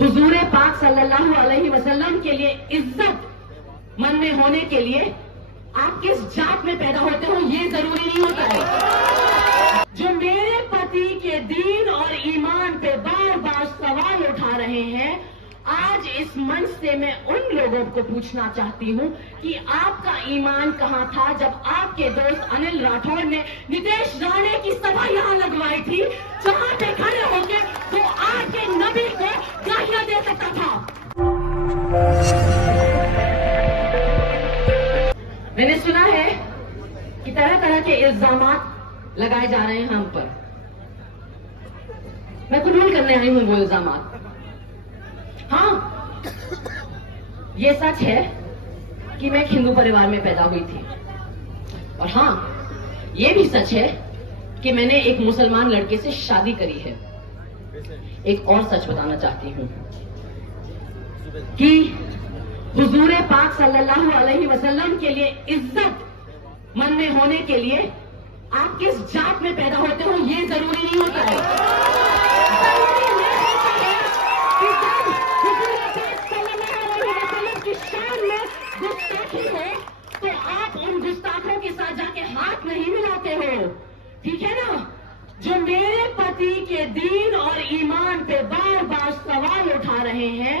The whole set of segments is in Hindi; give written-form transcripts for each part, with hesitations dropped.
हुजूर पाक सल्लल्लाहु अलैहि वसल्लम के लिए इज्जत मन में होने के लिए आप किस जात में पैदा होते हो ये जरूरी नहीं होता है। जो मेरे पति के दीन और ईमान पे बार बार सवाल उठा रहे हैं, आज इस मंच से मैं उन लोगों को पूछना चाहती हूं कि आपका ईमान कहां था जब आपके दोस्त अनिल राठौर ने नितेश राणे की सभा यहां लगवाई थी, जहां पे खड़े होकर वो आज के नबी को गालियां दे सकता था। मैंने सुना है कि तरह तरह के इल्जामात लगाए जा रहे हैं हम पर। मैं कबूल करने आई हूं वो इल्जामात। हाँ, ये सच है कि मैं एक हिंदू परिवार में पैदा हुई थी, और हाँ, ये भी सच है कि मैंने एक मुसलमान लड़के से शादी करी है। एक और सच बताना चाहती हूं कि हुजूर पाक सल्लल्लाहु अलैहि वसल्लम के लिए इज्जत मन में होने के लिए आप किस जात में पैदा होते हो ये जरूरी नहीं होता है। की शान में गुस्ताखी हो तो आप उन गुस्ताखों के साथ जाके हाथ नहीं मिलाते हो, ठीक है ना। जो मेरे पति के दीन और ईमान पे बार बार सवाल उठा रहे हैं,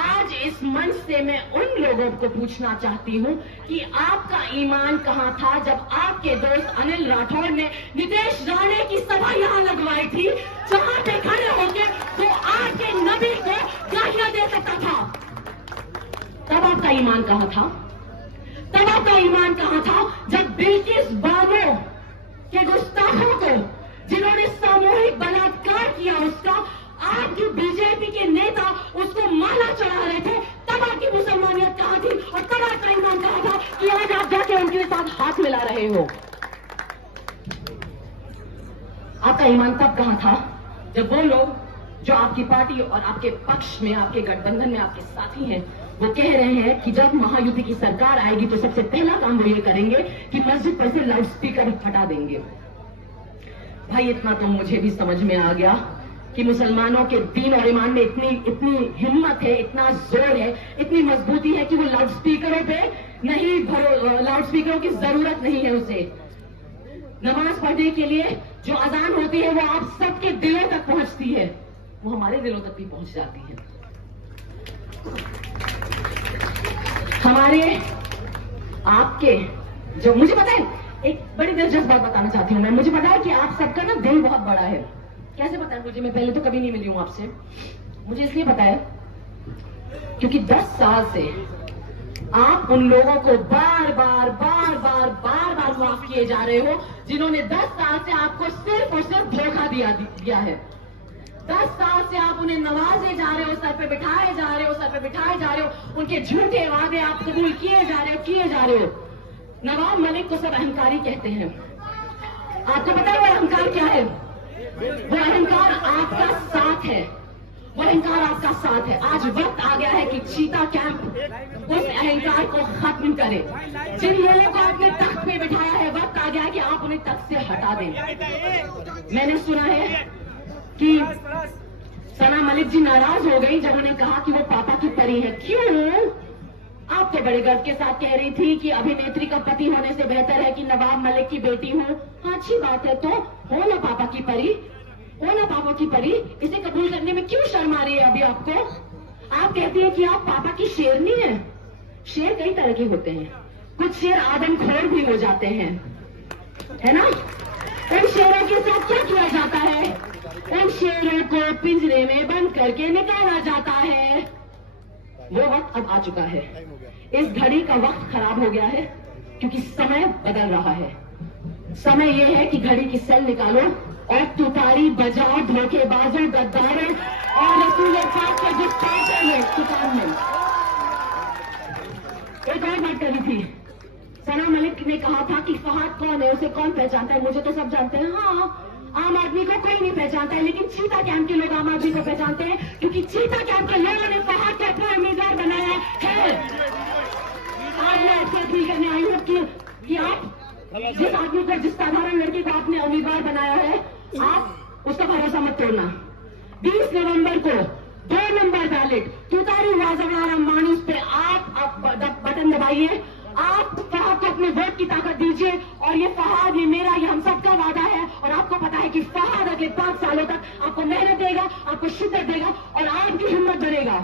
आज इस मंच से मैं उन लोगों को पूछना चाहती हूं कि आपका ईमान कहां था जब आपके दोस्त अनिल राठौर ने नितेश राणे की सभा यहां लगवाई थी, जहां पे खड़े होकर वो आज के नबी को गालियां दे सकता था। तब आपका ईमान कहां था? तब आपका ईमान कहां था जब बिल्किस बानो के गुस्ताखों को, जिन्होंने सामूहिक बलात्कार किया, उसका आपकी बीजेपी के नेता उसको माला चढ़ा रहे थे, तब आपकी मुसलमानियत कहां थी? और तब आपका ईमान कहां था कि आज आप जाके उनके साथ हाथ मिला रहे हो? आपका ईमान तब कहां था जब वो लोग जो आपकी पार्टी और आपके पक्ष में, आपके गठबंधन में आपके साथी हैं, वो कह रहे हैं कि जब महायुति की सरकार आएगी तो सबसे पहला काम वो ये करेंगे कि मस्जिद पर से लाउड स्पीकर हटा देंगे। भाई, इतना तो मुझे भी समझ में आ गया कि मुसलमानों के दीन और ईमान में इतनी हिम्मत है, इतना जोर है, इतनी मजबूती है कि वो लाउड स्पीकरों पे नहीं, लाउड स्पीकरों की जरूरत नहीं है उसे। नमाज पढ़ने के लिए जो अजान होती है वो आप सबके दिलों तक पहुंचती है, वो हमारे दिलों तक भी पहुंच जाती है। हमारे आपके जो, मुझे पता है, एक बड़ी दिलचस्प बात बताना चाहती हूं मैं। मुझे पता है कि आप सबका ना दिल बहुत बड़ा है। कैसे पता है मुझे? मैं पहले तो कभी नहीं मिली हूं आपसे। मुझे इसलिए पता है क्योंकि 10 साल से आप उन लोगों को बार बार माफ किए जा रहे हो जिन्होंने 10 साल से आपको सिर्फ और सिर्फ धोखा दिया है। 10 साल से आप उन्हें नवाजे जा रहे हो, सर पे बिठाए जा रहे हो, उनके झूठे वादे आप कबूल किए जा रहे हो। नवाब मलिक को सब अहंकारी कहते हैं। आपको पता है वो अहंकार क्या है? वो अहंकार आपका साथ है, वो अहंकार आपका साथ है। आज वक्त आ गया है कि चीता कैंप उस अहंकार को खत्म करे। जिन लोगों को आपने तख्त पे बिठाया है, वक्त आ गया है कि आप उन्हें तख्त से हटा दें। मैंने सुना है कि सना मलिक जी नाराज हो गई जब उन्हें कहा कि वो पापा की परी है। क्यों? आप तो बड़े गर्व के साथ कह रही थी कि अभिनेत्री का पति होने से बेहतर है कि नवाब मलिक की बेटी हो। हाँ, अच्छी बात है, तो हो ना पापा की परी, हो ना पापा की परी। इसे कबूल करने में क्यों शर्म आ रही है अभी आपको? आप कहती है कि आप पापा की शेरनी है। शेर कई तरह के होते हैं, कुछ शेर आदमखोर भी हो जाते हैं, है ना। उन शेरों के साथ क्या किया जाता है? उन शेरों को पिंजरे में बंद करके निकाला जाता है। वो वक्त अब आ चुका है। इस घड़ी का वक्त खराब हो गया है क्योंकि समय बदल रहा है। समय यह है कि घड़ी की सेल निकालो और तुतारी बजाओ धोखेबाजों, गद्दारों और रसूल पाक के गुस्ताखों में दुकान में। एक और बात करी थी, सना मलिक ने कहा था कि फहद कौन है, उसे कौन पहचानता है? मुझे तो सब जानते हैं। हाँ, आम आदमी को कोई नहीं पहचानता है, लेकिन चीता कैंप के लोग आम आदमी को पहचानते हैं क्योंकि चीता कैंप के लोगों ने फहद को अपना उम्मीदवार बनाया है। आज मैं ऐसे अपील करने आई हूँ कि आप जिस आदमी को, जिस साधारण लड़की को आपने उम्मीदवार बनाया है, आप उसका भरोसा मत तोड़ना। 20 नवंबर को 2 नंबर valid. तुतारी वाजवाड़ा मानुस पे आप बटन दबाइए, आप फहद को अपने वोट की ताकत दीजिए, और ये फहद, ये मेरा, ये हम सबका वादा है। और आपको पता है कि फहद अगले 5 सालों तक आपको मेहनत देगा, आपको शिद्दत देगा और आपकी हिम्मत बढ़ेगा।